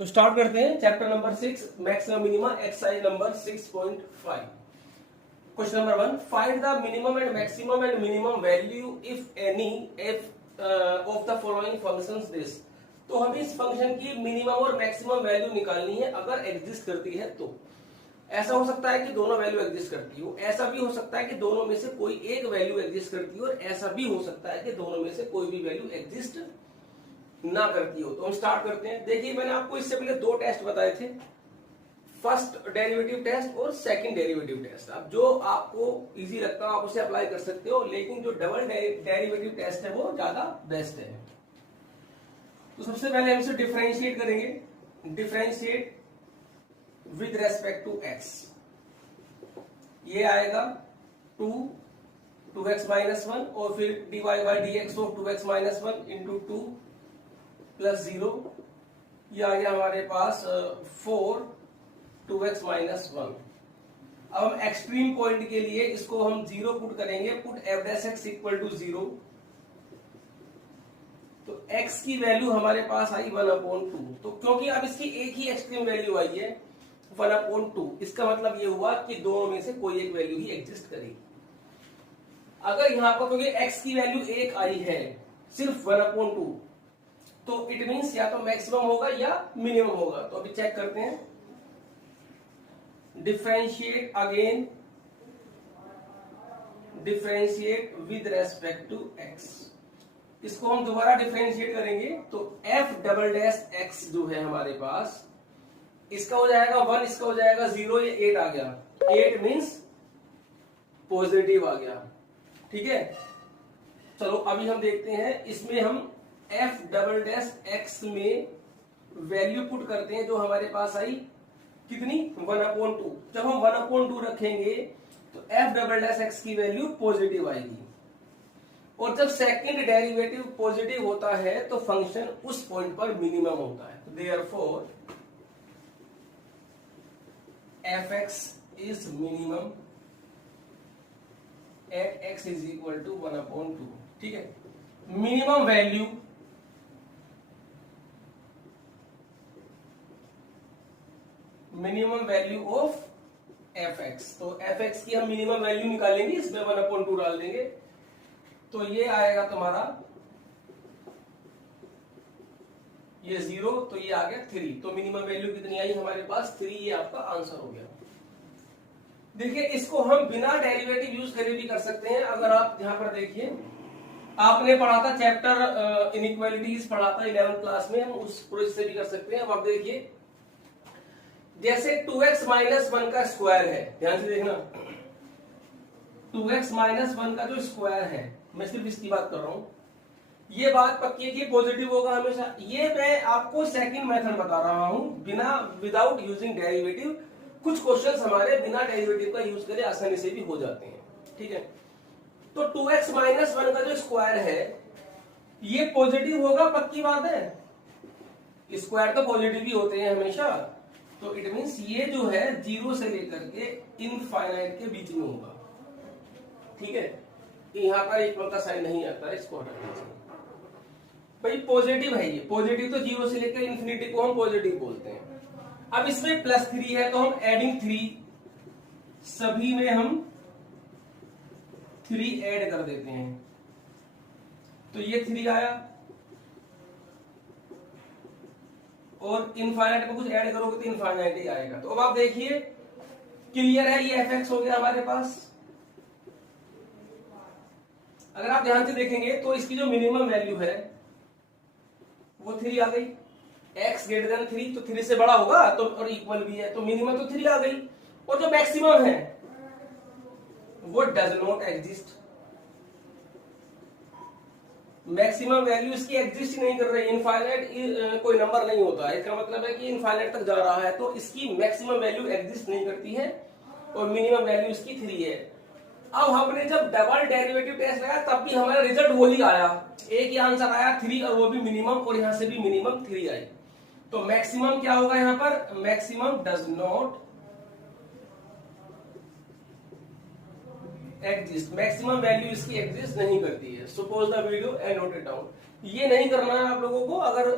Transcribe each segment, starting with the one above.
तो स्टार्ट करते हैं chapter number 6 maximum minima exercise number 6.5। Question number 1, find the minimum and maximum and minimum value if any of the following functions this. तो हमें इस function की minimum और maximum value निकालनी है अगर एग्जिस्ट करती है तो। ऐसा हो सकता है कि दोनों वैल्यू एग्जिस्ट करती हो, ऐसा भी हो सकता है कि दोनों में से कोई एक वैल्यू एग्जिस्ट करती हो, और ऐसा भी हो सकता है कि दोनों में से कोई भी वैल्यू एग्जिस्ट ना करती हो। तो हम स्टार्ट करते हैं। देखिए, मैंने आपको इससे पहले दो टेस्ट बताए थे, फर्स्ट डेरिवेटिव टेस्ट और सेकंड डेरिवेटिव टेस्ट। अब जो आपको इजी लगता हो आप उसे अप्लाई कर सकते हो, लेकिन जो डबल डेरिवेटिव टेस्ट है वो ज्यादा बेस्ट है। तो सबसे पहले हम इसे डिफरेंशिएट करेंगे। Differentiate with respect to x, ये आएगा 2x माइनस 1 और फिर dy by d x of 2x minus 1 into 2 plus 0, ये आ गया हमारे पास 4 2x माइनस 1। अब हम एक्सट्रीम पॉइंट के लिए इसको हम 0 पुट करेंगे, put f dash x equal to 0। तो x की वैल्यू हमारे पास आई 1/2। तो क्योंकि अब इसकी एक ही एक्सट्रीम वैल्यू आई है 1/2, इसका मतलब ये हुआ कि दोनों में से कोई एक वैल्यू ही एग्जिस्ट करेगी। अगर यहां पर क्योंकि x की वैल्यू एक आई है सिर्फ 1/2, तो इट मींस या तो मैक्सिमम होगा या मिनिमम होगा। तो अभी चेक करते हैं। Differentiate again, differentiate with respect to x। इसको हम दोबारा डिफरेंशिएट करेंगे तो f डबल डैश x जो है हमारे पास, इसका हो जाएगा 1, इसका हो जाएगा 0, ये 8 आ गया। 8 मींस पॉजिटिव आ गया। ठीक है, चलो अभी हम देखते हैं। इसमें हम f डबल डैश x में वैल्यू पुट करते हैं जो हमारे पास आई कितनी 1/2। जब हम 1/2 रखेंगे तो f डबल डैश x की वैल्यू पॉजिटिव आएगी, और जब सेकंड डेरिवेटिव पॉजिटिव होता है तो फंक्शन उस पॉइंट पर मिनिमम होता है। Therefore fx is minimum at x is equal to 1/2। ठीक है, मिनिमम वैल्यू ऑफ fx। तो fx की हम मिनिमम वैल्यू निकालेंगे, इसमें 1/2 डाल देंगे, तो ये आएगा तुम्हारा ये 0, तो ये आ गया 3। तो मिनिमम वैल्यू कितनी आई हमारे पास 3, ये आपका आंसर हो गया। देखिए, इसको हम बिना डेरिवेटिव यूज करे भी कर सकते हैं। अगर आप यहां पर देखिए, आपने पढ़ा था चैप्टर इनइक्वालिटीज पढ़ा था 11th क्लास में, हम उस प्रोसेस से भी कर सकते हैं। अब आप देखिए, जैसे 2x माइनस 1 का स्क्वायर है, ध्यान से देखना, 2x माइनस 1 का जो स्क्वायर है, मैं सिर्फ इसकी बात कर रहा हूं, ये बात पक्की है कि पॉजिटिव होगा हमेशा। ये मैं आपको सेकंड मेथड बता रहा हूं, बिना विदाउट यूजिंग डेरिवेटिव। कुछ क्वेश्चंस हमारे बिना डेरिवेटिव का यूज करे आसानी से भी हो जाते हैं। ठीक है, तो 2x माइनस 1 का जो स्क्वायर है ये पॉजिटिव होगा, पक्की बात है। स्क्वायर तो पॉजिटिव ही होते हैं हमेशा। तो इट मींस ये जो है 0 से लेकर के इनफाइनाइट के बीच में होगा। ठीक है, यहां पर इक्वल का साइन नहीं आता है, इसको हटा दीजिए भाई। पॉजिटिव है ये, पॉजिटिव तो 0 से लेकर इन्फिनिटी को हम पॉजिटिव बोलते हैं। अब इसमें +3 है तो हम एडिंग 3, सभी में हम 3 ऐड कर देते हैं, तो ये 3 आया, और इनफाइनाइट में कुछ ऐड करोगे तो इनफाइनाइट ही आएगा। तो अब आप देखिए, क्लियर है, ये fx हो गया हमारे पास। अगर आप ध्यान से देखेंगे तो इसकी जो मिनिमम वैल्यू है वो 3 आ गई। x ग्रेटर देन 3, तो 3 से बड़ा होगा तो, और इक्वल भी है, तो मिनिमम तो 3 आ गई। और जो मैक्सिमम है वो does not exist. Maximum value इसकी एग्जिस्ट नहीं कर रही। इनफाइनाइट कोई नंबर नहीं होता है, इसका मतलब है कि इनफाइनाइट तक जा रहा है, तो इसकी मैक्सिमम वैल्यू एग्जिस्ट नहीं करती है, और मिनिमम वैल्यू इसकी 3 है। अब हमने जब डबल डेरिवेटिव टेस्ट लगाया तब भी हमारा रिजल्ट वही आया, एक ही आंसर आया 3, और वो भी मिनिमम, और यहां से भी मिनिमम 3 आई। तो मैक्सिमम क्या होगा यहां पर, maximum does not exist. Maximum value इसकी एग्जिस्ट नहीं करती है। Suppose the video and note it down. ये नहीं करना है आप लोगों को। अगर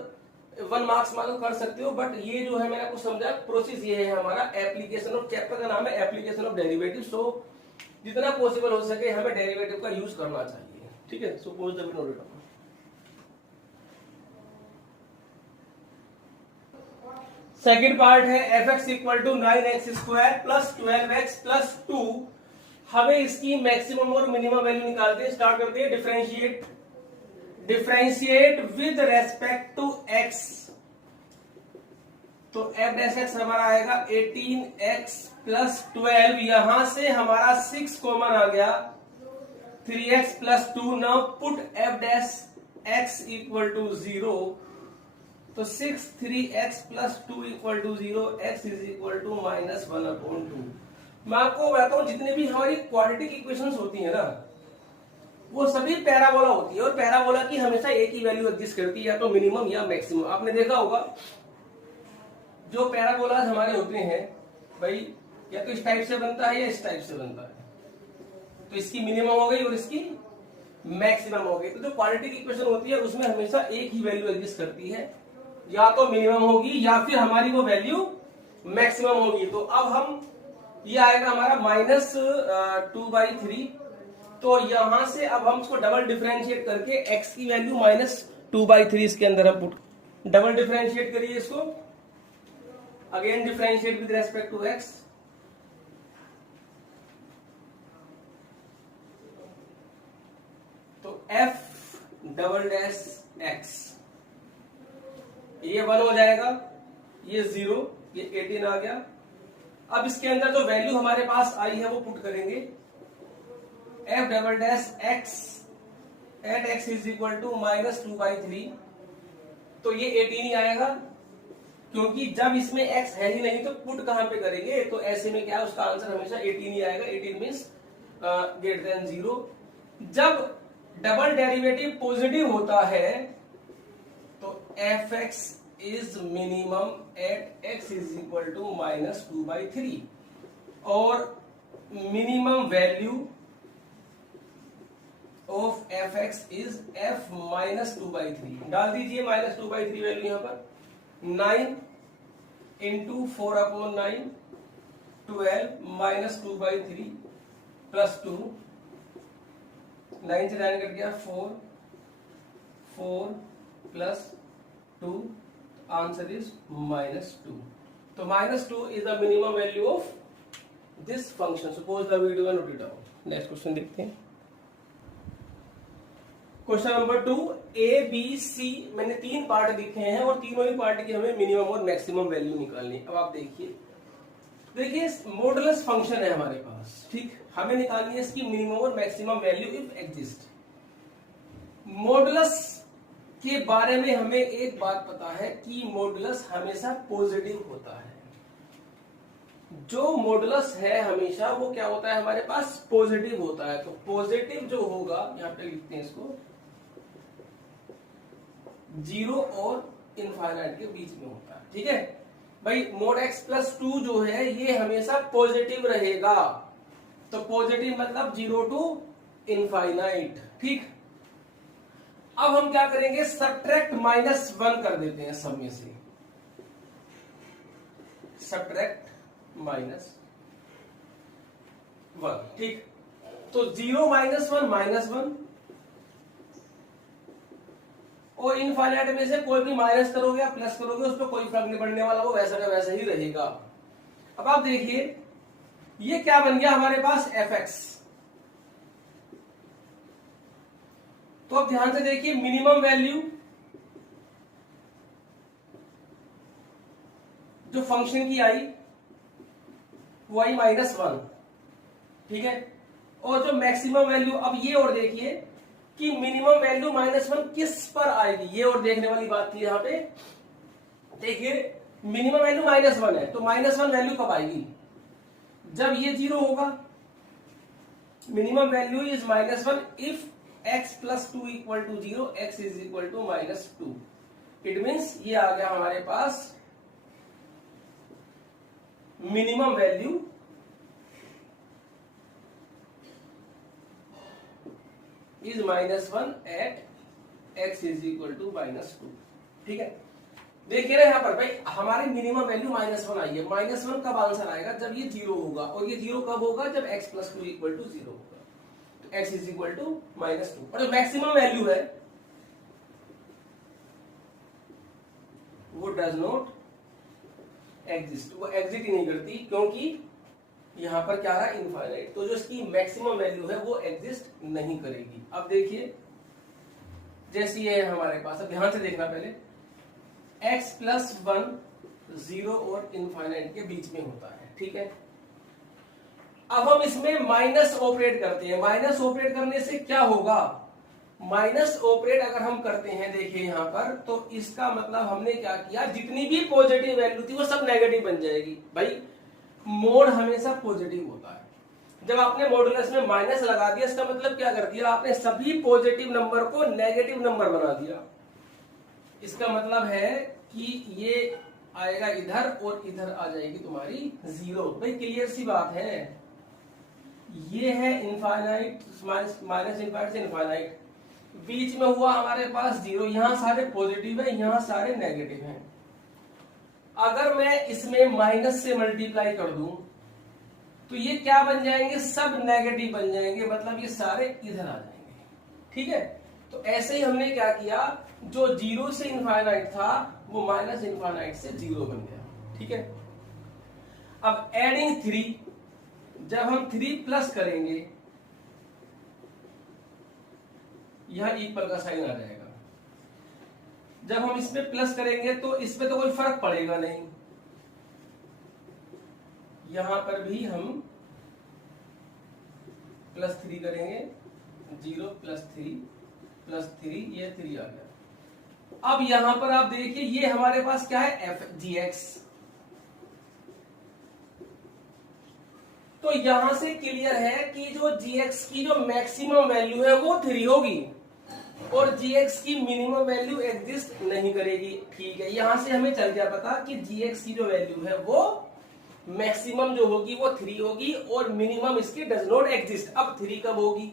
1 मार्क्स मांगो कर सकते हो, बट ये जो है मैंने आपको समझा प्रोसेस ये है हमारा एप्लीकेशन ऑफ, चैप्टर का नाम है एप्लीकेशन ऑफ डेरिवेटिव। सो जितना पॉसिबल हो सके हमें डेरिवेटिव का यूज करना चाहिए, ठीक है। Suppose the note down. Second part है F x equal to 9x² plus 12x plus 2। हमें इसकी मैक्सिमम और मिनिमम वैल्यू निकालते हैं। स्टार्ट करते हैं differentiate with respect to x। तो एफ डैश एक्स हमारा आएगा 18x प्लस 12, यहां से हमारा 6 कॉमन आ गया, 3x plus 2। Now put f dash x equal to 0। तो 6 3x plus 2 equal to 0, x is equal to -1/2। मैं आपको बताता हूं जितने भी हमारी क्वाड्रेटिक इक्वेशंस होती है ना, वो सभी पैराबोला होती है, और पैराबोला की हमेशा एक ही वैल्यू एग्जिस्ट करती है, या तो मिनिमम या मैक्सिमम। आपने देखा होगा जो पैराबोलाज हमारे होते हैं भाई, या तो इस टाइप से बनता है या इस टाइप से बनता है। तो इसकी मिनिमम हो गई और इसकी मैक्सिमम हो गई। तो जो क्वाड्रेटिक इक्वेशन होती है उसमें हमेशा एक ही वैल्यू एग्जिस्ट करती है, या तो मिनिमम होगी या फिर हमारी वो वैल्यू मैक्सिमम होगी। तो अब हम ये आएगा हमारा -2/3। तो यहां से अब हम इसको डबल डिफरेंशिएट करके x की वैल्यू -2/3 इसके अंदर हम पुट, डबल डिफरेंशिएट करिए इसको, again differentiate with respect to x। तो f डबल डैश x, ये 1 हो जाएगा, ये 0, ये 18 आ गया। अब इसके अंदर जो वैल्यू हमारे पास आई है वो पुट करेंगे, f double dash x at x is equal to -2/3। तो ये 18 ही आएगा, क्योंकि जब इसमें x है ही नहीं तो पुट कहां पे करेंगे, तो ऐसे में क्या है उसका आंसर हमेशा 18 ही आएगा। 18 मीन्स ग्रेटर देन 0। जब डबल डेरिवेटिव पॉजिटिव होता है तो f x is minimum at x is equal to -2/3, और minimum value of f x is f -2/3। डाल दीजिए -2/3 वैल्यू यहां पर, 9 इंटू 4/9, 12 -2/3 प्लस 2, 9 से 9 कट गया, 4 प्लस 2, आंसर इज -2। तो -2 is the minimum value of this function. Suppose the video and note it down. Next question देखते हैं। Question number 2, A B C, मैंने 3 पार्ट लिखे हैं और तीनों ही पार्ट की हमें मिनिमम और मैक्सिमम वैल्यू निकालनी है। अब आप देखिए मॉडुलस फंक्शन है हमारे पास, ठीक, हमें निकालनी है इसकी मिनिमम और maximum value if exist. Modulus के बारे में हमें एक बात पता है कि मॉडुलस हमेशा पॉजिटिव होता है। जो मॉडुलस है हमेशा वो क्या होता है हमारे पास, पॉजिटिव होता है। तो पॉजिटिव जो होगा, यहां पे लिखते हैं इसको, 0 और इनफाइनाइट के बीच में होता है, ठीक है भाई। mod x प्लस 2 जो है ये हमेशा पॉजिटिव रहेगा, तो पॉजिटिव मतलब 0 टू इनफाइनाइट, ठीक। अब हम क्या करेंगे, सब्ट्रैक्ट -1 कर देते हैं सब में से, सब्ट्रैक्ट -1, ठीक। तो 0 -1 -1, और इनफाइनाइट में से कोई भी माइनस करोगे या प्लस करोगे उस पर कोई फर्क नहीं पड़ने वाला, वो वैसा का वैसा ही रहेगा। अब आप देखिए ये क्या बन गया हमारे पास, एफ एक्स। तो अब ध्यान से देखिए मिनिमम वैल्यू जो फंक्शन की आई वो आई -1, ठीक है। और जो मैक्सिमम वैल्यू, अब ये और देखिए कि मिनिमम वैल्यू -1 किस पर आएगी, ये और देखने वाली बात थी यहां पे। देखिए मिनिमम वैल्यू -1 है, तो -1 वैल्यू कब आएगी, जब ये 0 होगा। Minimum value is -1 if x plus 2 equal to 0, x is equal to -2। It means ये आ गया हमारे पास minimum value is -1 at x is equal to -2, ठीक है। देखिए ना यहाँ पर भाई हमारी मिनिमम वैल्यू -1 आई है। -1 कब आंसर आएगा? जब ये 0 होगा, और ये 0 कब होगा? जब x + 2 = 0 होगा। तो x = -2। और जो मैक्सिमम वैल्यू है वो डज नॉट एग्जिस्ट, वो एग्जिट ही नहीं करती, क्योंकि यहां पर क्या रहा? इनफाइनाइट। तो जो इसकी मैक्सिमम वैल्यू है वो एग्जिस्ट नहीं करेगी। अब देखिए जैसे ये है हमारे पास, अब ध्यान से देखना पहले, x + 1 0 और इनफाइनाइट के बीच में होता है, ठीक है। अब हम इसमें माइनस ऑपरेट करते हैं। माइनस ऑपरेट करने से क्या होगा? माइनस ऑपरेट अगर हम करते हैं, देखिए यहां पर, तो इसका मतलब हमने क्या किया, जितनी भी पॉजिटिव वैल्यू थी वो सब नेगेटिव बन जाएगी। भाई मोड हमेशा पॉजिटिव होता है। जब आपने मॉडुलस में माइनस लगा दिया, इसका मतलब क्या कर दिया आपने? सभी पॉजिटिव नंबर को नेगेटिव नंबर बना दिया। इसका मतलब है कि ये आएगा इधर और इधर आ जाएगी तुम्हारी 0। भाई क्लियर सी बात है। ये है इनफाइनाइट, माइनस इनफाइनाइट से इनफाइनाइट, बीच में हुआ हमारे पास 0। यहां सारे पॉजिटिव है, यहां सारे नेगेटिव हैं। अगर मैं इसमें माइनस से मल्टीप्लाई कर दूं तो ये क्या बन जाएंगे? सब नेगेटिव बन जाएंगे, मतलब ये सारे इधर आ जाएंगे, ठीक है। तो ऐसे ही हमने क्या किया, जो 0 से इनफाइनाइट था वो माइनस इनफाइनाइट से 0 बन गया, ठीक है। अब एडिंग 3, जब हम 3 प्लस करेंगे, यहां इक्वल का साइन आ जाएगा। जब हम इसमें प्लस करेंगे तो इसमें तो कोई फर्क पड़ेगा नहीं, यहां पर भी हम +3 करेंगे, 0 + 3 + 3, ये 3 आ गया। अब यहां पर आप देखिए ये हमारे पास क्या है? f(g(x). तो यहां से क्लियर है कि जो gx की जो मैक्सिमम वैल्यू है वो 3 होगी और gx की मिनिमम वैल्यू एग्जिस्ट नहीं करेगी, ठीक है। यहां से हमें चल गया पता कि gx की जो वैल्यू है वो मैक्सिमम जो होगी वो 3 होगी और मिनिमम इसकी डज नॉट एग्जिस्ट। अब 3 कब होगी?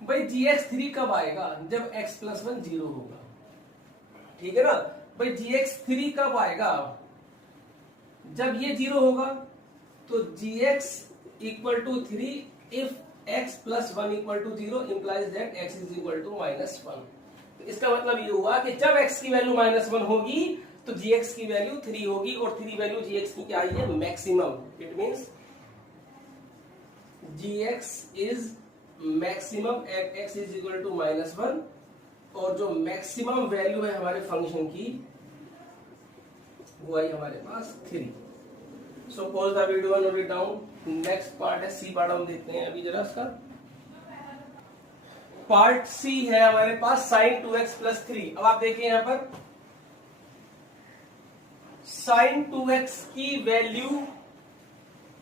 भाई gx 3 कब आएगा? जब x + 1 0 होगा, ठीक है ना। भाई gx 3 कब आएगा? जब ये 0 होगा। तो gx = 3 if x + 1 = 0 implies that x = -1। तो इसका मतलब ये हुआ कि जब x की वैल्यू -1 होगी तो gx की वैल्यू 3 होगी, और 3 वैल्यू gx की क्या आई है? Maximum. It means gx is maximum at x = -1, और जो मैक्सिमम वैल्यू है हमारे फंक्शन की वो आई हमारे पास 3। So pause the video and note it down. Next part है सी पार्ट, हम देखते हैं अभी जरा इसका। पार्ट सी है हमारे पास sin 2x + 3। अब आप देखिए यहां पर sin 2x की वैल्यू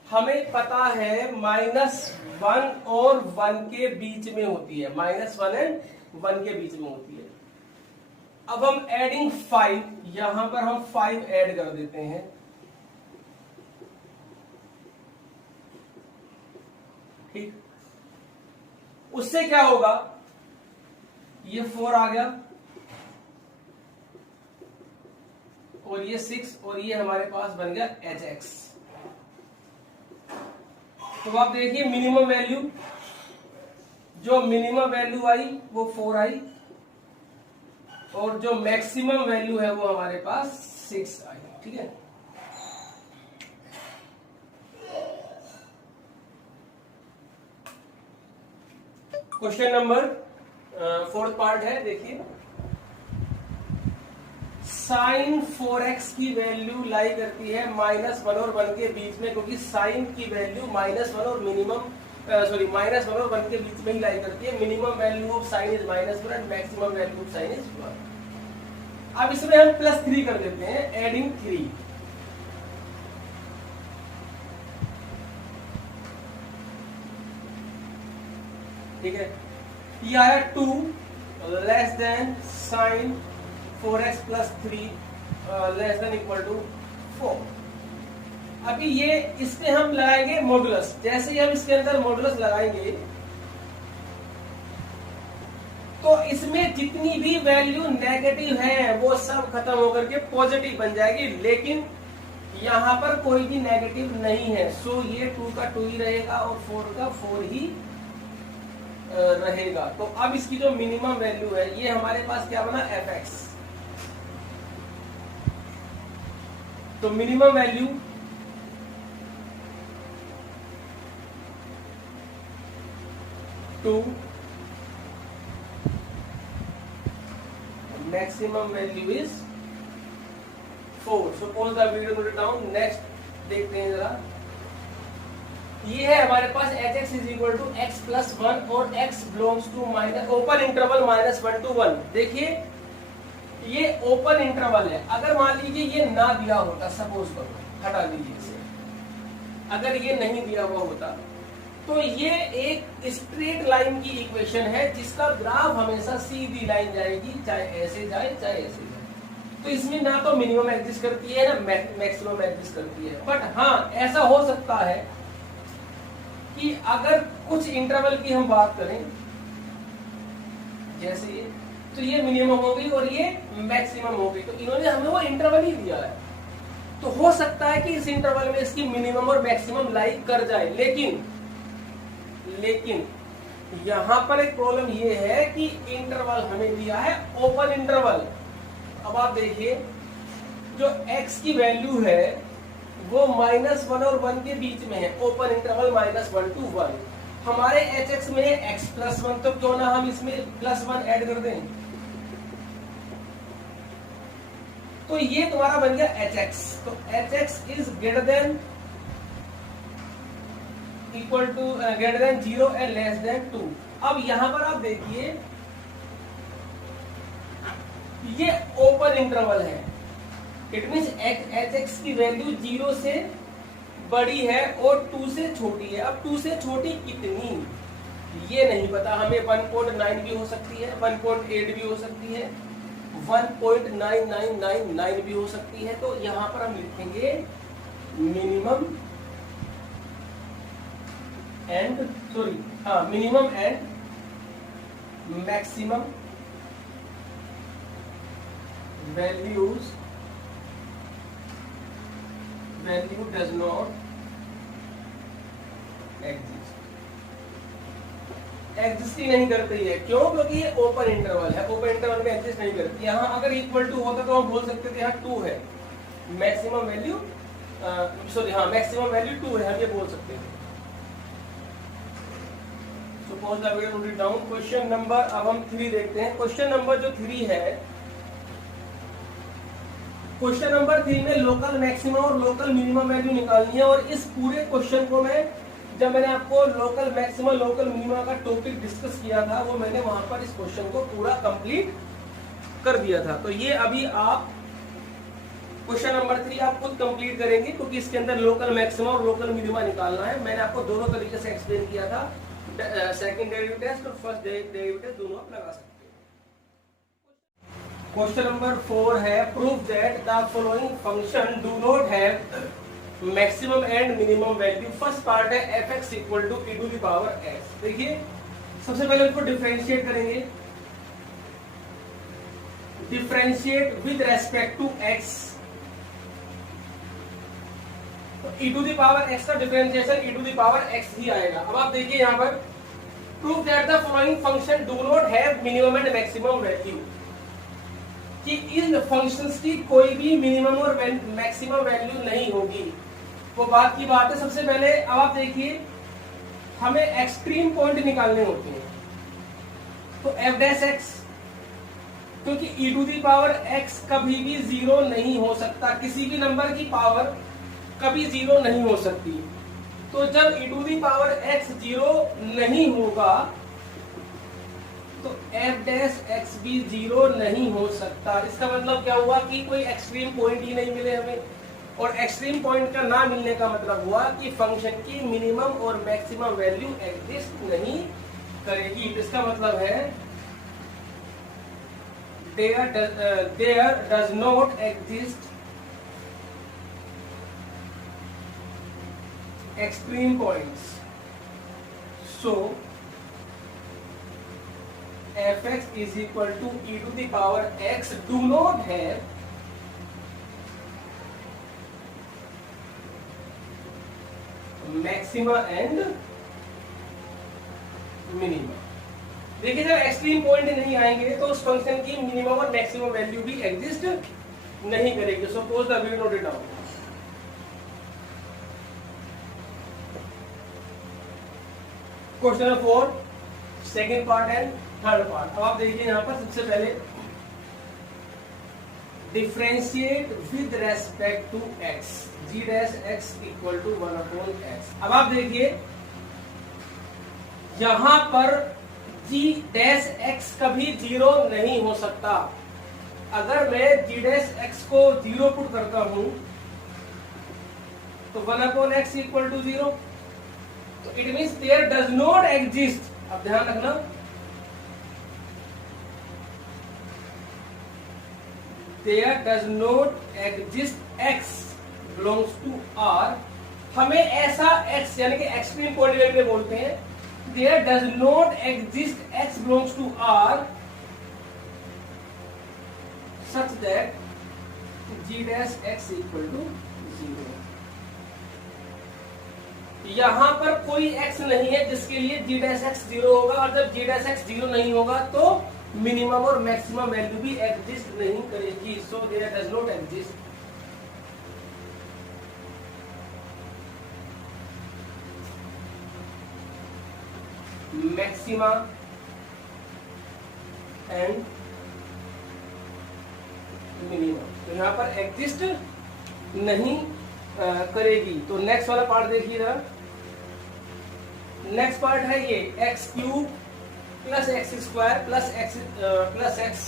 हमें पता है -1 और 1 के बीच में होती है, -1 एंड 1 के बीच में होती है। अब हम एडिंग 5, यहां पर हम 5 ऐड कर देते हैं, ठीक। उससे क्या होगा? ये 4 आ गया और ये 6 और ये हमारे पास बन गया hx। तो आप देखिए मिनिमम वैल्यू, जो मिनिमम वैल्यू आई वो 4 आई और जो मैक्सिमम वैल्यू है वो हमारे पास 6 आई, ठीक है। क्वेश्चन नंबर 4th पार्ट है, देखिए। sin 4x की वैल्यू लाई करती है -1 और 1 के बीच में, क्योंकि sin की वैल्यू -1 और मिनिमम -1 और 1 के बीच में ही लाई करती है। Minimum value of sin is -1 and maximum value of sin is 1। अब इसमें हम +3 कर देते हैं, एडिंग 3। ठीक है, ये आया 2 less than sin 4x + 3 less than equal to 4। अभी ये इसमें हम लगाएंगे मॉडुलस। जैसे ही हम इसके अंदर मॉडुलस लगाएंगे तो इसमें जितनी भी वैल्यू नेगेटिव है वो सब खत्म होकर के पॉजिटिव बन जाएगी, लेकिन यहाँ पर कोई भी नेगेटिव नहीं है, सो ये 2 का 2 ही रहेगा और 4 का 4 ही रहेगा। तो अब इसकी जो मिनिमम वैल्यू है ये हमारे पास क्या बना, fx। तो minimum value two, maximum value is 4। Suppose the video note down. Next देखते हैं जरा। ये है हमारे पास hx is equal to x plus 1 और x belongs to minus open interval -1 to 1। देखिए ये ओपन इंटरवल है, अगर मान लीजिए ये ना दिया होता, सपोज करो, हटा दीजिए इसे, अगर ये नहीं दिया हुआ होता तो ये एक स्ट्रेट लाइन की इक्वेशन है जिसका ग्राफ हमेशा सीधी लाइन जाएगी, चाहे ऐसे जाए चाहे ऐसे जाए। तो इसमें ना तो मिनिमम एग्जिस्ट करती है ना मैक्सिमम एग्जिस्ट करती है। बट हाँ, ऐसा हो सकता है कि अगर कुछ इंटरवल की हम बात करें, जैसे ये, तो ये मिनिमम हो गई और ये मैक्सिमम हो गई, तो इन्होंने हमें वो इंटरवल ही दिया है। तो हो सकता है कि इस इंटरवल में इसकी मिनिमम और मैक्सिमम लाई कर जाए, लेकिन यहां पर एक प्रॉब्लम ये है कि इंटरवल हमें दिया है ओपन इंटरवल। अब आप देखिए जो x की वैल्यू है वो -1 और 1 के बीच में है, ओपन इंटरवल -1 to 1। हमारे hx में x प्लस 1, तो क्यों ना हम इसमें +1 ऐड कर दें, तो ये तुम्हारा बन गया hx। तो hx is greater than equal to greater than 0 and less than 2। अब यहां पर आप देखिए ये ओपन इंटरवल है, इट मींस hx की वैल्यू 0 से बड़ी है और 2 से छोटी है। अब 2 से छोटी कितनी ये नहीं पता हमें, 1.9 भी हो सकती है, 1.8 भी हो सकती है, 1.9999 भी हो सकती है। तो यहां पर हम लिखेंगे minimum and minimum and maximum value does not exist ही नहीं करती है। क्यों? क्योंकि ये ओपन इंटरवल है, ओपन इंटरवल में एग्जिस्ट नहीं करती। यहाँ अगर इक्वल टू होता तो हम बोल सकते थे यहाँ 2 है, मैक्सिमम वैल्यू मैक्सिमम वैल्यू 2 है, हम ये बोल सकते थे। Suppose that we are note down question number, अब हम 3 देखते हैं। क्वेश्चन नंबर जो 3 है, क्वेश्चन नंबर 3 में लोकल मैक्सिमम और लोकल मिनिमम वैल्यू निकालनी है। और इस पूरे क्वेश्चन को जब मैंने आपको लोकल मैक्सिमम लोकल मिनिमम का टॉपिक डिस्कस किया था, वो मैंने वहां पर इस क्वेश्चन को पूरा कंप्लीट कर दिया था। तो ये अभी आप क्वेश्चन नंबर 3 आप खुद कंप्लीट करेंगे, क्योंकि इसके अंदर लोकल मैक्सिमम और लोकल मिनिमम निकालना है। मैंने आपको दोनों तरीके से एक्सप्लेन किया था, सेकंड डेरिवेटिव टेस्ट और फर्स्ट डेरिवेटिव टेस्ट दोनों आप लगा सकते हैं। क्वेश्चन नंबर 4 है, prove that the following function do not have maximum and minimum value. First part है fx equal to e to the power x। देखिए सबसे पहले इसको डिफरेंशिएट करेंगे, differentiate with respect to x। तो e to the power x का differentiation e to the power x ही आएगा। अब आप देखिए यहाँ पर prove that the following function do not have minimum and maximum value, कि इन फंक्शंस की कोई भी मिनिमम और मैक्सिमम वैल्यू नहीं होगी। वो बात की बात है। सबसे पहले अब आप देखिए हमें एक्सट्रीम पॉइंट निकालने होते हैं, तो f डैश x, क्योंकि e to the power x कभी भी 0 नहीं हो सकता, किसी भी नंबर की पावर कभी 0 नहीं हो सकती। तो जब e to the power x 0 नहीं होगा तो f डैश x भी 0 नहीं हो सकता। इसका मतलब क्या हुआ कि कोई एक्सट्रीम पॉइंट ही नहीं मिले हमें, और एक्सट्रीम पॉइंट का ना मिलने का मतलब हुआ कि फंक्शन की मिनिमम और मैक्सिमम वैल्यू एग्जिस्ट नहीं करेगी। इसका मतलब है there does not exist extreme points, so fx is equal to e to the power x do not have maxima and minima. देखिए जब एक्सट्रीम पॉइंट नहीं आएंगे तो उस फंक्शन की मिनिमम और मैक्सिमम वैल्यू भी एग्जिस्ट नहीं करेगी। Suppose the we note it down. Question number 4 second part and third part. अब आप देखिए यहाँ पर सबसे पहले differentiate with respect to x g dash x equal to 1/x। अब आप देखिए यहां पर g डैश x कभी 0 नहीं हो सकता। अगर मैं g डैश x को 0 पुट करता हूं तो 1/x इक्वल टू 0, तो it means there does not exist. अब ध्यान रखना, there does not exist x belongs to R। हमें ऐसा x यानी कि एक्सट्रीम पॉइंट वैल्यू बोलते हैं। There does not exist x belongs to R such that g dash x equal to 0। यहां पर कोई x नहीं है जिसके लिए g डैश x 0 होगा, और जब g डैश x 0 नहीं होगा तो मिनिमम और मैक्सिमम वैल्यू भी एग्जिस्ट नहीं करेगी। So there does not exist maxima and minimum, तो यहां पर एग्जिस्ट नहीं करेगी। तो नेक्स्ट वाला पार्ट देखिएगा। नेक्स्ट पार्ट है ये x cube plus x square plus x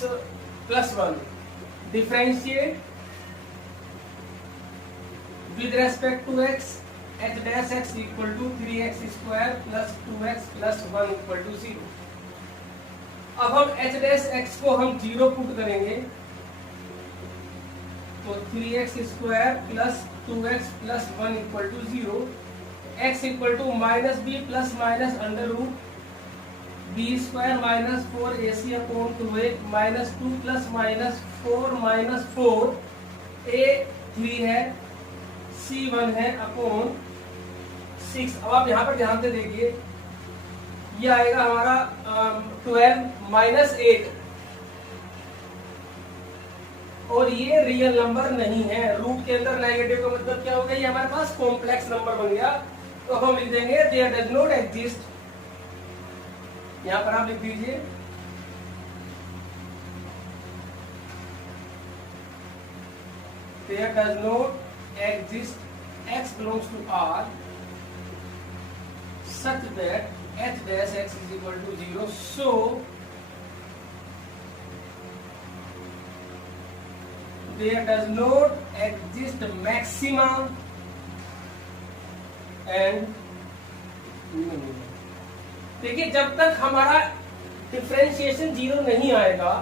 plus 1 differentiate with respect to x h dash x equal to 3x square plus 2x plus 1 equal to 0। अब हम एच डैश एक्स को हम 0 put करेंगे तो 3x square plus 2x plus 1 equal to 0, x equal to minus b plus minus under root b square minus 4ac upon 2a minus 2 plus minus 4 minus 4 a 3 है c 1 है upon 6। अब आप यहाँ पर ध्यान से देखिए, ये आएगा हमारा 12 माइनस 8, और ये रियल नंबर नहीं है। रूट के अंदर नेगेटिव का मतलब क्या हो गया, ये हमारे पास कॉम्प्लेक्स नंबर बन गया। तो हम लिख देंगे देयर डज नॉट एग्जिस्ट। यहां पर आप लिख दीजिए there does not exist x belongs to R such that h dash x is equal to 0. So there does not exist maxima and minimum। देखिए जब तक हमारा डिफरेंशिएशन 0 नहीं आएगा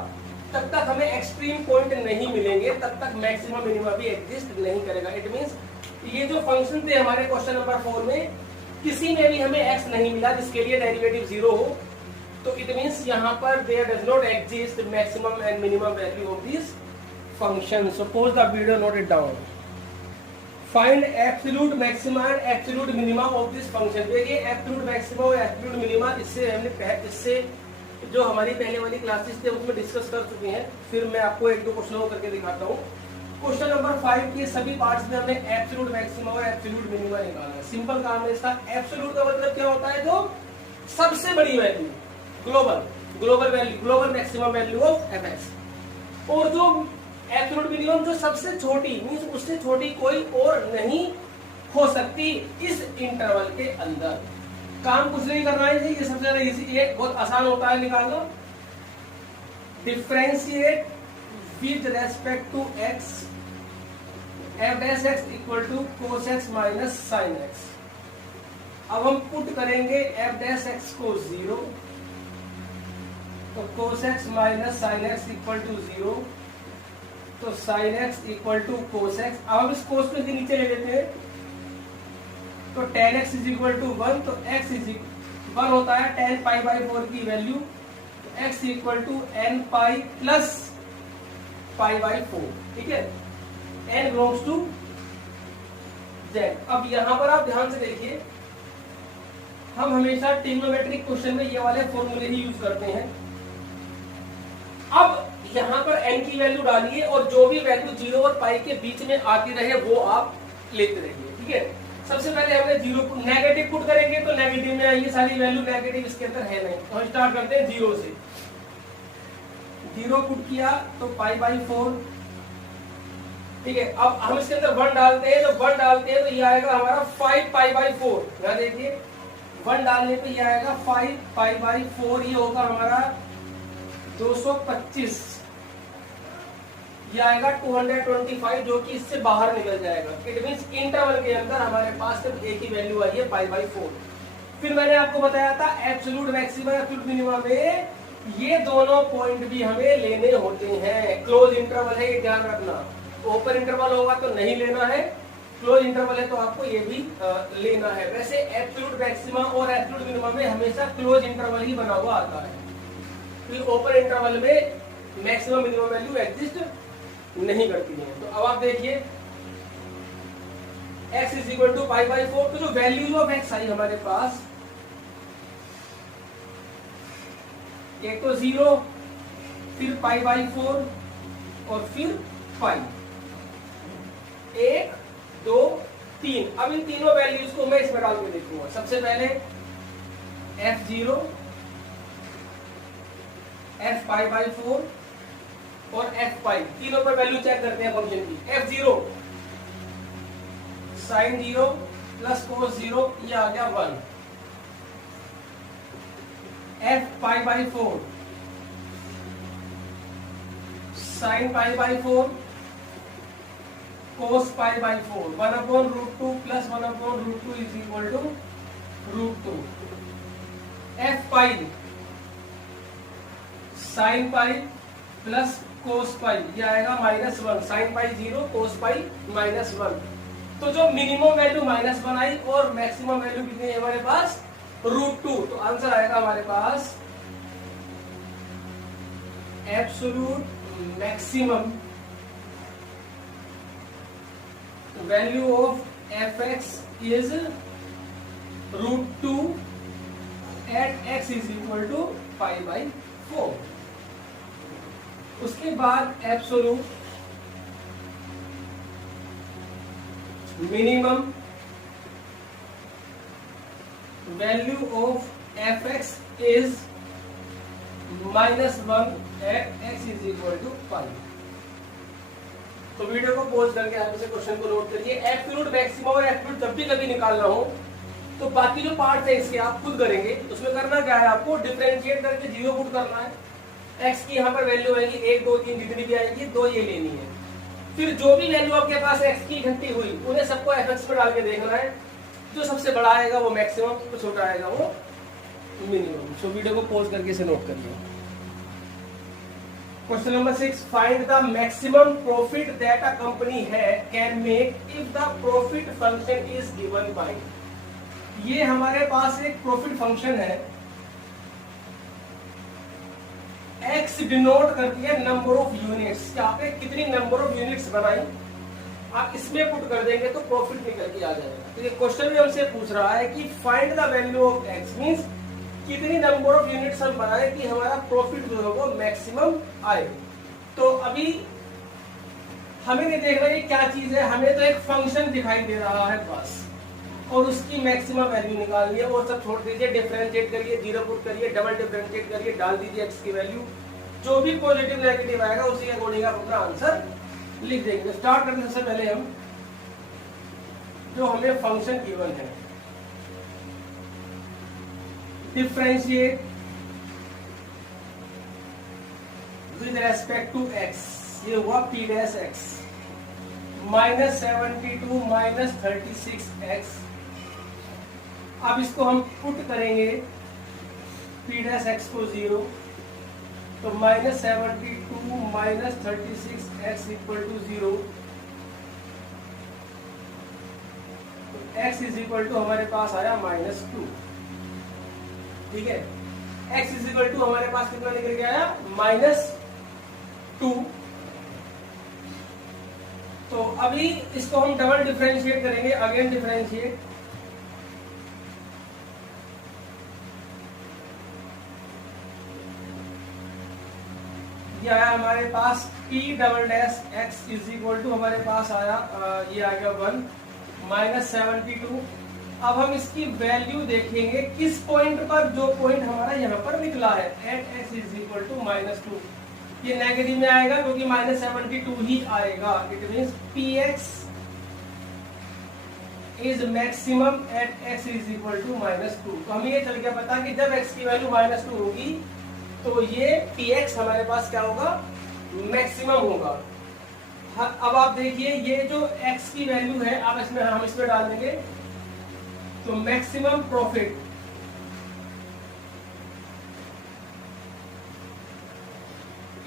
तब तक हमें एक्सट्रीम पॉइंट नहीं मिलेंगे, तब तक मैक्सिमम मिनिमम भी एग्जिस्ट नहीं करेगा। इट मींस ये जो फंक्शन थे हमारे क्वेश्चन नंबर 4 में, किसी में भी हमें x नहीं मिला जिसके लिए डेरिवेटिव 0 हो, तो इट मींस यहाँ पर there does not exist maximum and minimum value of this function. Suppose the video note it down. Find absolute maxima and absolute minima of this function. देखिए एब्सोल्यूट मैक्सिमा और absolute minima इससे जो हमारी पहले वाली classes थे उसमें discuss कर चुके हैं। फिर मैं आपको एक दो क्वेश्चनों करके दिखाता हूँ। क्वेश्चन नंबर 5 के सभी पार्ट्स में हमने एब्सोल्यूट मैक्सिमा और एब्सोल्यूट मिनिमा निकाला है। सिंपल काम है इसका। एब्सोल्यूट का मतलब क्या होता है, जो सबसे बड़ी value, global value, global maximum value of fx, और जो एब्सोल्यूट मिनिमम जो सबसे छोटी, मींस उससे छोटी कोई और नहीं हो सकती इस इंटरवल के अंदर। काम कुछ नहीं करना है, ये सबसे ज्यादा इजी, ये बहुत आसान होता है निकालना। Differentiate with respect to x f dash x equal to cos x minus sin x। अब हम पुट करेंगे f डैश x को 0, तो cos x minus sin x equal to 0, तो sin x equal to cos x। अब हम इस cos को नीचे ले लेते हैं, तो tan x is equal to 1, तो x इज 1 होता है tan पाई बाई 4 की value, x equal to n pi plus pi by 4, ठीक है, n बिलोंग्स टू z। अब यहां पर आप ध्यान से देखिए, हम हमेशा ट्रिग्नोमेट्रिक क्वेश्चन में ये वाले फॉर्मूले ही यूज करते हैं। अब यहाँ पर n की वैल्यू डालिए और जो भी वैल्यू 0 और पाई के बीच में आती रहे वो आप लेते रहिए, ठीक है। सबसे पहले हमने 0 नेगेटिव पुट करेंगे तो नेगेटिव में आएगी सारी वैल्यू, नेगेटिव इसके अंदर है नहीं, तो हम स्टार्ट करते हैं 0 से। 0 पुट किया तो पाई बाई 4, ठीक है। अब हम इसके अंदर 1 डालते हैं, तो 1 डालते हैं तो ये आएगा हमारा 5 पाई बाई 4। यहाँ देखिए 1 डालने पे ये आएगा 5 पाई बाई 4, ये होगा हमारा 225, ये आएगा 225, जो कि इससे बाहर निकल जाएगा। इट मींस इंटरवल के अंदर हमारे पास सिर्फ एक ही वैल्यू आई है पाई बाई 4। फिर मैंने आपको बताया था एब्सोल्यूट मैक्सिमम एब्सोल्यूट मिनिमम में ये दोनों पॉइंट भी हमें लेने होते हैं। क्लोज इंटरवल है, ये ध्यान रखना। ओपन इंटरवल होगा तो नहीं लेना है, क्लोज इंटरवल है तो आपको ये भी लेना है। वैसे एब्सोल्यूट मैक्सिमम और एब्सोल्यूट मिनिमम में हमेशा क्लोज इंटरवल ही बना हुआ आता है, क्योंकि ओपन इंटरवल में मैक्सिमम मिनिमम वैल्यू एग्जिस्ट नहीं करती है। तो अब आप देखिए x is equal to pi by 4, तो जो वैल्यूज ऑफ x आई हमारे पास, एक तो 0, फिर पाई बाई 4 और फिर पाई, 1 2 3। अब इन तीनों वैल्यूज को मैं इसमें डाल के देखूंगा। सबसे पहले f0, f पाई बाई 4 और f पाई, तीनों पर वैल्यू चेक करते हैं फंक्शन की। f0 साइन 0 प्लस कोस 0, ये आ गया 1। f pi by 4 sine pi by 4 cos pi by 4, 1/√2 plus 1/√2 is equal to √2। f pi sine pi plus cos pi, ये आएगा -1। Sine pi 0, cos pi -1। तो जो मिनिमम वैल्यू -1 आई और maximum value कितनी है हमारे पास, √2। तो आंसर आएगा हमारे पास absolute maximum value of fx is √2 at x is equal to pi by 4। उसके बाद absolute minimum value of fx is -1 at x is equal to pi. तो वीडियो को पॉज करके आप इसे क्वेश्चन को नोट करिए। एब्सोल्यूट मैक्सिमम और एब्सोल्यूट जब भी कभी निकालना हो तो बाकी जो पार्ट है इसके आप खुद करेंगे। उसमें करना क्या है, आपको डिफरेंशिएट करके 0 पुट करना है। x की यहाँ पर वैल्यू आएगी 1 2 3, जितनी भी आएगी 2 ये लेनी है। फिर जो भी वैल्यू आपके पास x की इकट्ठी हुई उन्हें सबको fx में डाल के देखना है। जो सबसे बड़ा आएगा वो मैक्सिमम, जो छोटा आएगा वो मिनिमम। सो वीडियो को पॉज करके इसे नोट करिए। Question number 6, find the maximum profit that a company can make if the profit function is given by. ये हमारे पास एक प्रॉफिट फंक्शन है, x डिनोट करती है नंबर ऑफ यूनिट्स, कि आपने कितनी नंबर ऑफ यूनिट्स बनाई, आप इसमें पुट कर देंगे तो प्रॉफिट निकल के आ जाएगा। तो ये क्वेश्चन भी हमसे पूछ रहा है कि find the value of x, means कितनी नंबर ऑफ यूनिट्स हम बनाए कि हमारा प्रॉफिट जो है वो मैक्सिमम आए। तो अभी हमें नहीं देखना ये क्या चीज है, हमें तो एक फंक्शन दिखाई दे रहा है बस, और उसकी मैक्सिमम वैल्यू निकालनी है। वो सब छोड़ दीजिए, डिफरेंशिएट करिए, 0 पुट करिए, डबल डिफरेंशिएट करिए, डाल दीजिए x की वैल्यू। जो भी पॉजिटिव नेगेटिव आएगा उसी अकॉर्डिंग आप अपना आंसर लिख देंगे। स्टार्ट करने से पहले हम जो हमें फंक्शन गिवन है, differentiate with respect to x, ये हुआ p डैश x, -72 -36x। अब इसको हम पुट करेंगे p डैश x को 0, तो -72 -36x इक्वल टू 0। तो x इज इक्वल टू हमारे पास आया -2, ठीक है। x इज इक्वल टू हमारे पास कितना निकल के आया -2। तो अभी इसको हम डबल डिफरेंशिएट करेंगे, अगेन डिफरेंशिएट। ये आया हमारे पास p double dash x is equal to हमारे पास आया ये आ गया 1 -72। अब हम इसकी वैल्यू देखेंगे किस पॉइंट पर, जो पॉइंट हमारा यहाँ पर निकला है at x is equal to -2। ये नेगेटिव में आएगा क्योंकि -72 ही आएगा। It means px is maximum at x is equal to -2। तो हमें ये चल गया पता कि जब x की वैल्यू -2 होगी तो ये px हमारे पास क्या होगा, मैक्सिमम होगा। अब आप देखिए ये जो x की वैल्यू है, अब इसमें हम इसमें डाल देंगे तो maximum profit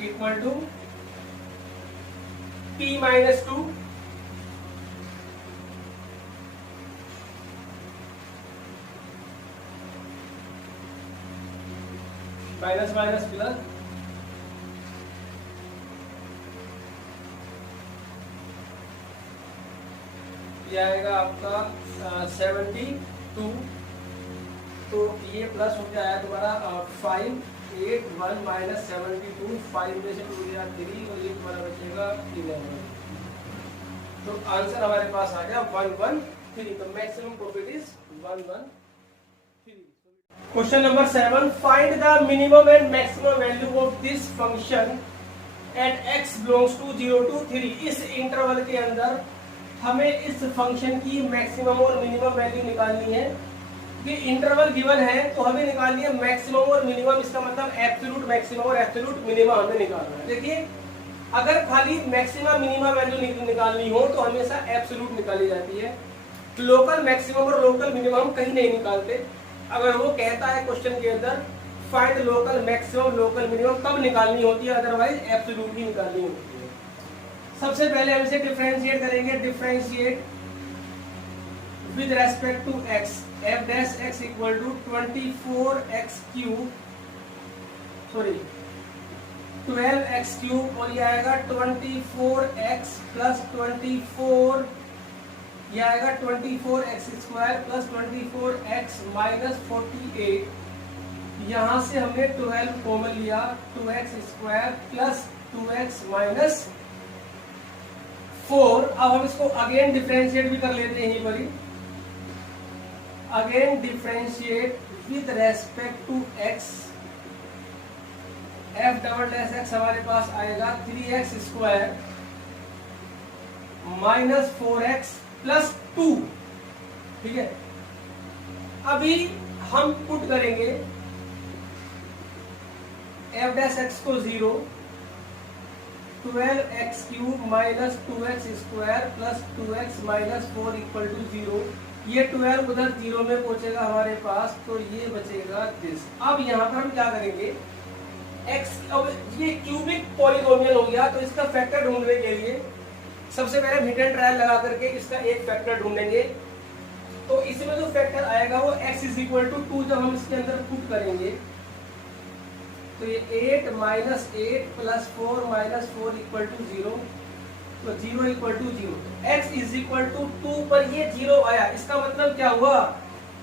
equal to p -2 minus minus plus, ये आएगा आपका 72। तो ये प्लस हो गया आया तुम्हारा 581 माइनस 72, 5 में से 2 गया 3 और ये तुम्हारा बचेगा 11। तो आंसर हमारे पास आ गया 113। तो maximum profit is 113। Question number 7, find the minimum and maximum value of this function at x belongs to 0 to 3। इस इंटरवल के अंदर हमें इस फंक्शन की मैक्सिमम और मिनिमम वैल्यू निकालनी है। कि इंटरवल गिवन है तो हमें निकालनी है मैक्सिमम और मिनिमम, इसका मतलब एब्सोल्यूट मैक्सिमम और एब्सोल्यूट मिनिमम हमें निकालना है। देखिए अगर खाली मैक्सिमम मिनिमम वैल्यू निकालनी हो तो हमेशा एब्सोल्यूट निकाली जाती है। लोकल मैक्सिमम और लोकल मिनिमम कहीं नहीं निकालते। अगर वो कहता है क्वेश्चन के अंदर find local maximum local minimum तब निकालनी होती है, अदरवाइज एब्सोल्यूट ही निकालनी होती है। सबसे पहले हम इसे डिफरेंशिएट करेंगे। Differentiate with respect to x, f dash x equal to 24x cube, sorry 12x cube, और ये आएगा 24x प्लस 24, ये आएगा 24x square plus 24x minus 48। यहाँ से हमने 12 कॉमन लिया, 2x square plus 2x minus 4। अब हम इसको अगेन डिफरेंशिएट भी कर लेते हैं यहीं पर ही। Again differentiate with respect to x, f double dash x हमारे पास आएगा 3x square minus 4x plus 2। ठीक है, अभी हम पुट करेंगे f डैश x को 0, 12x cube minus 2x square plus 2x minus 4 equal to 0। ये 12 उधर 0 में पहुंचेगा हमारे पास, तो ये बचेगा दिस। अब यहाँ पर हम क्या करेंगे, x, अब ये क्यूबिक पॉलिनोमियल हो गया, तो इसका फैक्टर ढूंढने के लिए सबसे पहले हिट एंड ट्रायल लगा करके इसका एक फैक्टर ढूंढेंगे। तो इसमें जो फैक्टर आएगा वो x इज इक्वल टू 2 जब हम इसके अंदर पुट करेंगे तो ये 8 minus 8 plus 4 minus 4 equal to 0, तो 0 equal to 0। x is equal to 2 पर ये 0 आया, इसका मतलब क्या हुआ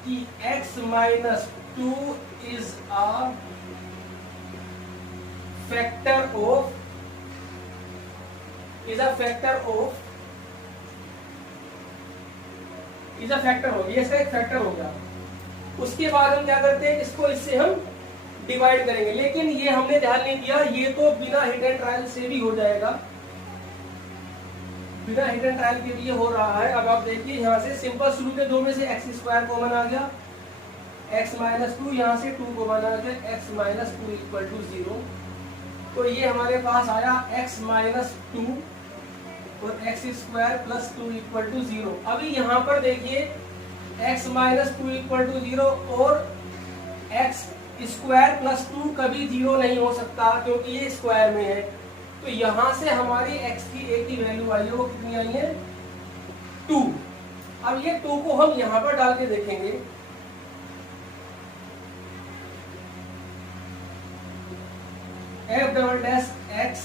कि x minus 2 is a factor of, is a factor of, is a factor हो गया, इसका एक फैक्टर हो गया। उसके बाद हम क्या करते हैं, इसको इससे हम डिवाइड करेंगे, लेकिन ये हमने ध्यान नहीं दिया, ये तो बिना हिट एंड ट्रायल से भी हो जाएगा, बिना हिट एंड ट्रायल के लिए हो रहा है। अब आप देखिए यहाँ से सिंपल शुरू के 2 में से x स्क्वायर कॉमन आ गया, x माइनस 2, यहाँ से 2 कॉमन आ गया, x माइनस 2 इक्वल टू 0। तो ये हमारे पास आया x माइनस 2 और x square plus 2 equal to 0। अभी यहाँ पर देखिए x माइनस 2 इक्वल टू 0 और x स्क्वायर प्लस 2 कभी 0 नहीं हो सकता क्योंकि ये स्क्वायर में है। तो यहाँ से हमारी x की a की वैल्यू आई है, वो कितनी आई है 2। अब ये 2 को हम यहाँ पर डाल के देखेंगे f double dash x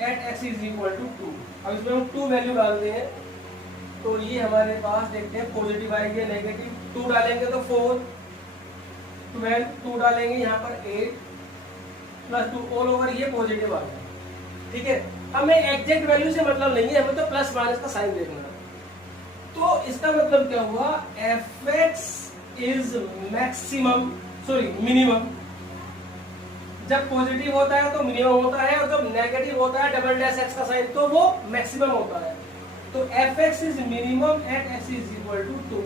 at x is equal to 2। अब इसमें हम 2 वैल्यू डालते हैं, तो ये हमारे पास देखते हैं पॉजिटिव आएगी या नेगेटिव। 2 डालेंगे तो 4, 12, 2 डालेंगे यहाँ पर 8 प्लस 2 ऑल ओवर ये पॉजिटिव आ गया। ठीक है, हमें एग्जैक्ट वैल्यू से मतलब नहीं है, हमें तो प्लस माइनस का साइन देखना है। तो इसका मतलब क्या हुआ, F x is maximum sorry minimum. जब पॉजिटिव होता है तो मिनिमम होता है, और जब नेगेटिव होता है डबल डैश एक्स का साइन तो वो मैक्सिमम होता है। तो f x is minimum at x is equal to 2।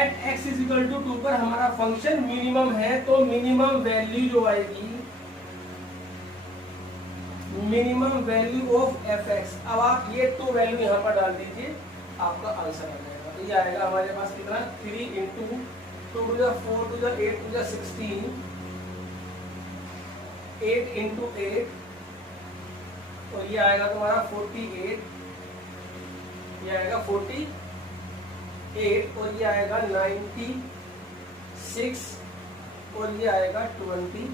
At x is equal to 2 पर हमारा फंक्शन मिनिमम है, तो मिनिमम वैल्यू जो आएगी, minimum value of f x. अब आप ये 2 वैल्यू यहाँ पर डाल दीजिए, आपका आंसर आ जाएगा। तो ये आएगा हमारे पास कितना, 3 into 2 to the 4 to the 8 to the 16, 8 into 8, और ये आएगा तुम्हारा 48, ये आएगा 48, और ये आएगा 96, और ये आएगा 25।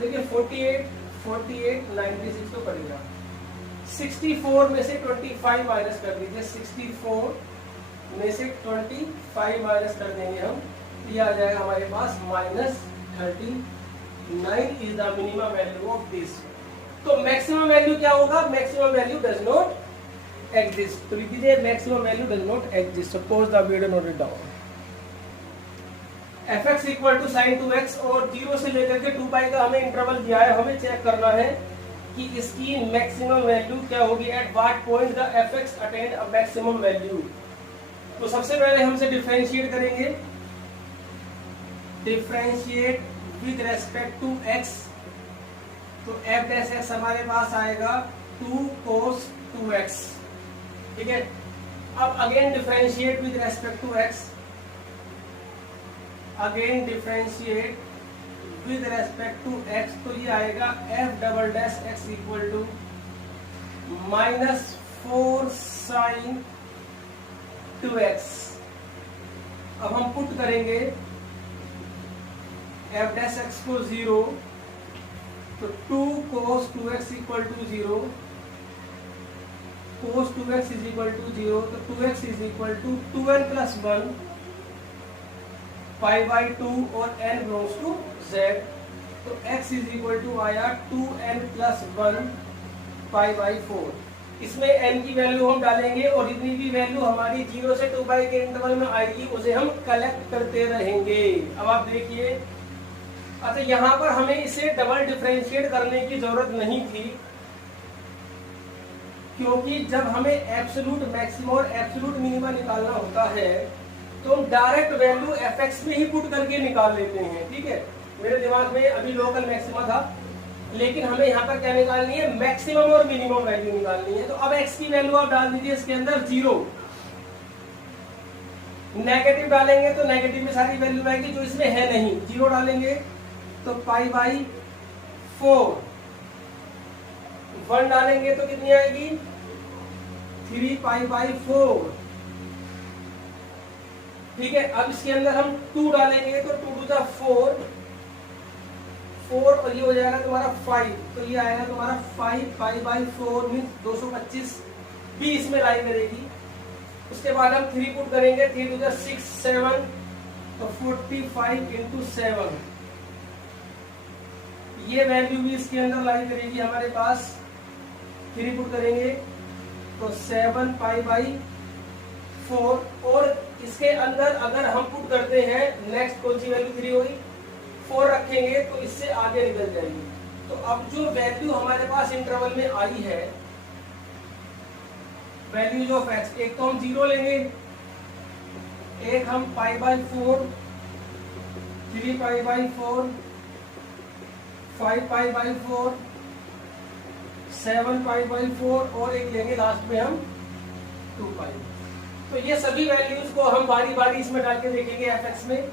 देखिए 48, 96 तो करेगा। 64 में से 25 माइनस कर दीजिए, 64 में से 25 माइनस कर देंगे हम, ये आ जाएगा हमारे पास -39 is the minimum value of this. तो मैक्सिमम वैल्यू क्या होगा, maximum value does not exist. तो लिख दीजिए maximum value does not exist. Suppose the video note it down. F x equal to sine 2x, और 0 से लेकर के 2 पाई का हमें इंटरवल दिया है, हमें चेक करना है कि इसकी मैक्सिमम वैल्यू क्या होगी, at what point the f x attend a maximum value. तो सबसे पहले हमसे डिफरेंशिएट करेंगे, differentiate with respect to x। तो एफ डैश एक्स हमारे पास आएगा 2 cos 2x। ठीक है, अब again differentiate with respect to x, again differentiate with respect to x, तो ये आएगा f double dash x equal to -4 sin 2x। अब हम पुट करेंगे एफ डैश एक्स को 0, तो 2 cos 2x equal to 0, cos 2x is equal to 0, तो 2x is equal to 2n plus 1 pi by 2, और n बिलोंग्स टू z। तो x is equal to आया 2n plus 1 pi by 4। इसमें n की value हम डालेंगे, और जितनी भी वैल्यू हमारी 0 से 2 पाई के इंटरवल में आएगी उसे हम कलेक्ट करते रहेंगे। अब आप देखिए, अच्छा यहाँ पर हमें इसे डबल डिफरेंशिएट करने की जरूरत नहीं थी, क्योंकि जब हमें एब्सोल्यूट मैक्सिमम और एब्सोल्यूट मिनिमम निकालना होता है तो हम डायरेक्ट वैल्यू एफ एक्स में ही पुट करके निकाल लेते हैं। ठीक है, मेरे दिमाग में अभी लोकल मैक्सिमा था, लेकिन हमें यहाँ पर क्या निकालनी है, मैक्सिमम और मिनिमम वैल्यू निकालनी है। तो अब x की वैल्यू आप डाल दीजिए इसके अंदर 0, नेगेटिव डालेंगे तो नेगेटिव में सारी वैल्यू आएगी जो इसमें है नहीं। 0 डालेंगे तो पाई बाई 4, 1 डालेंगे तो कितनी आएगी, 3 पाई बाई 4। ठीक है, अब इसके अंदर हम 2 डालेंगे तो 2 टू द 4, और ये हो जाएगा तुम्हारा 5, तो ये आएगा तुम्हारा 5 पाई बाई 4 मीन्स 225 भी इसमें लाई करेगी। उसके बाद हम 3 पुट करेंगे, 3 टू द 6, 7, तो 45 इंटू 7, ये वैल्यू भी इसके अंदर लाई करेगी हमारे पास। 3 पुट करेंगे तो 7 पाई बाई 4, और इसके अंदर अगर हम पुट करते हैं नेक्स्ट कौन सी वैल्यू 3 होगी, 4 रखेंगे तो इससे आगे निकल जाएगी। तो अब जो वैल्यू हमारे पास इंटरवल में आई है, वैल्यूज ऑफ एक्स, एक तो हम 0 लेंगे, एक हम पाई by 4, 3 pi by 4, 5 pi by 4, 7 pi by 4, और एक लेंगे लास्ट में हम 2 पाई। तो ये सभी वैल्यूज को हम बारी बारी इसमें डाल के देखेंगे एफ एक्स में,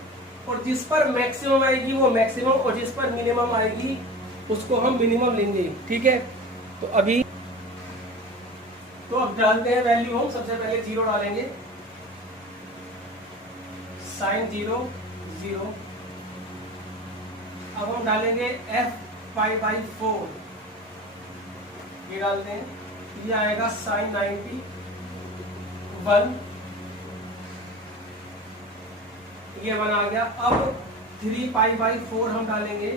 और जिस पर मैक्सिमम आएगी वो मैक्सिमम, और जिस पर मिनिमम आएगी उसको हम मिनिमम लेंगे। ठीक है, तो अभी तो अब डालते हैं वैल्यू। हम सबसे पहले 0 डालेंगे, साइन 0 0। अब हम डालेंगे f पाई बाई 4, ये डालते हैं, ये आएगा साइन 91, ये 1 आ गया। अब 3 पाई बाई 4 हम डालेंगे,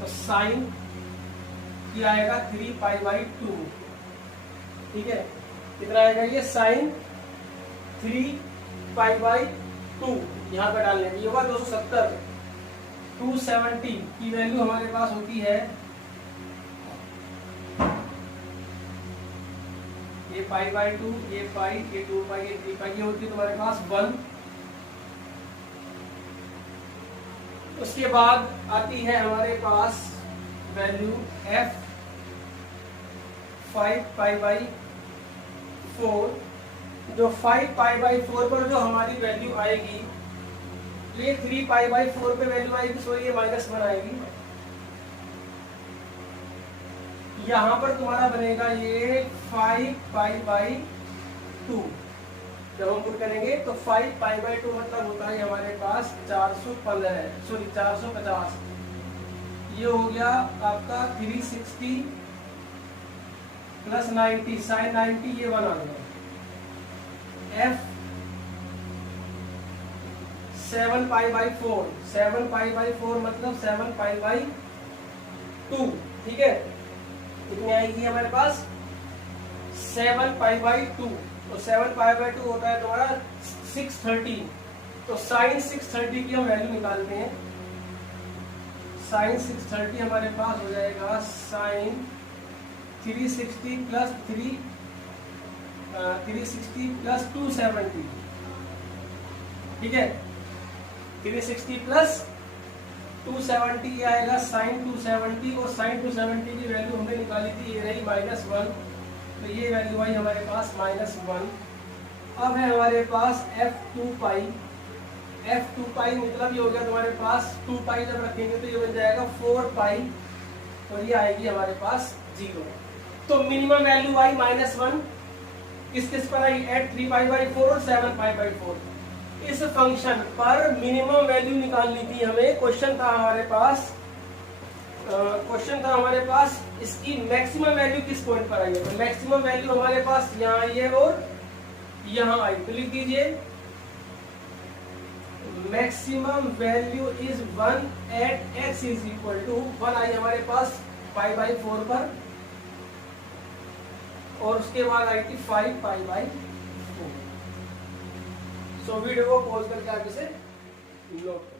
तो साइन ये आएगा 3 पाई बाई 2, ठीक है, कितना आएगा ये साइन 3 पाई बाई 2, यहाँ पे डाल लेंगे, ये होगा 270। 270 की वैल्यू हमारे पास होती है, ये पाई बाई 2, ये पाई, ये 2 पाई, ये 3 पाई, ये होती है तुम्हारे पास 1। उसके बाद आती है हमारे पास वैल्यू f 5 पाई बाई 4, जो 5 पाई बाई 4 पर जो हमारी वैल्यू आएगी, ये 3 पाई बाई 4 पे वैल्यू आएगी, सॉरी ये -1 आएगी। यहाँ पर तुम्हारा बनेगा ये 5 पाई बाई 2, जब हम पुट करेंगे तो 5 पाई बाई 2 मतलब होता है हमारे पास 415, सॉरी 450, ये हो गया आपका 360 प्लस 90 साइन 90, ये 1 आ गया। f 7 pi by 4, 7 pi by 4 मतलब 7 पाई बाई 2, ठीक है, कितनी आएगी हमारे पास 7 पाई बाई 2, तो 7 पाई बाई 2 होता है तुम्हारा 630, तो साइन 630 की हम वैल्यू निकालते हैं, साइन 630 हमारे पास हो जाएगा साइन 360 प्लस 360 प्लस 270, ठीक है, 360 प्लस 270 ये आएगा साइन 270, और साइन 270 की वैल्यू हमने निकाली थी, ये रही -1, तो ये वैल्यू आई हमारे पास -1। अब है हमारे पास f2 पाई, f2 पाई मतलब ये हो गया तुम्हारे पास 2 पाई जब रखेंगे तो ये बन जाएगा 4 पाई, और ये आएगी हमारे पास 0। तो मिनिमम वैल्यू आई -1, किस किस पर आई, एट 3 पाई बाई 4 और 7 पाई बाई 4। इस फंक्शन पर मिनिमम वैल्यू निकालनी थी हमें, क्वेश्चन था हमारे पास इसकी मैक्सिमम वैल्यू किस पॉइंट पर आई है, तो मैक्सिमम वैल्यू हमारे पास यहाँ आई है और यहाँ आई, तो लिख दीजिए maximum value is 1 at x is equal to 1 आई हमारे पास पाई बाई 4 पर, और उसके बाद आई थी 5 पाई बाई 4। सो वीडियो को पॉज करके आगे से नोट